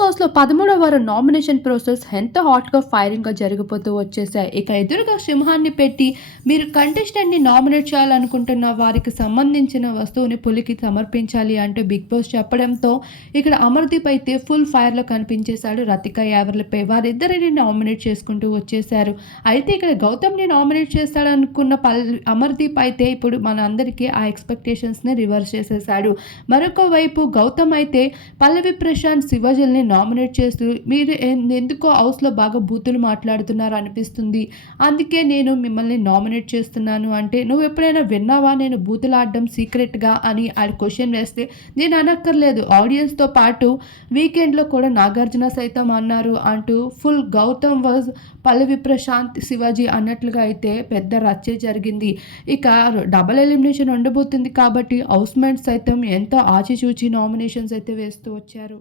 హౌస్లో పదమూడవ వారం నామినేషన్ ప్రాసెస్ ఎంత హాట్గా ఫైరింగ్గా జరిగిపోతూ వచ్చేసాయి ఇక ఎదురుగా సింహాన్ని పెట్టి మీరు కంటెస్టెంట్ని నామినేట్ చేయాలనుకుంటున్న వారికి సంబంధించిన వస్తువుని పులికి సమర్పించాలి అంటే బిగ్ బాస్ చెప్పడంతో ఇక్కడ అమర్దీప్ అయితే ఫుల్ ఫైర్లో కనిపించేశాడు. రతిక యావర్లపై వారిద్దరిని నామినేట్ చేసుకుంటూ వచ్చేసారు అయితే ఇక్కడ గౌతమ్ని నామినేట్ చేస్తాడనుకున్న పల్ అమర్దీప్ అయితే ఇప్పుడు మన అందరికీ ఆ ఎక్స్పెక్టేషన్స్ని రివర్స్ చేసేసాడు మరొక వైపు గౌతమ్ అయితే పల్లవి ప్రశాంత్ శివజల్ని నామినేట్ చేస్తూ మీరు ఎందుకో హౌస్లో బాగా బూతులు మాట్లాడుతున్నారు అనిపిస్తుంది. అందుకే నేను మిమ్మల్ని నామినేట్ చేస్తున్నాను అంటే నువ్వు ఎప్పుడైనా విన్నావా నేను బూతులు ఆడడం సీక్రెట్గా అని ఆ క్వశ్చన్ వేస్తే నేను అనక్కర్లేదు. ఆడియన్స్తో పాటు వీకెండ్లో కూడా నాగార్జున సైతం అన్నారు అంటూ ఫుల్ గౌతమ్ వాజ్ పల్లవి ప్రశాంత్ శివాజీ అన్నట్లుగా అయితే పెద్ద రచ్చే జరిగింది. ఇక డబల్ ఎలిమినేషన్ ఉండబోతుంది కాబట్టి హౌస్మెంట్స్ సైతం ఎంతో ఆచిచూచి నామినేషన్స్ అయితే వేస్తూ వచ్చారు.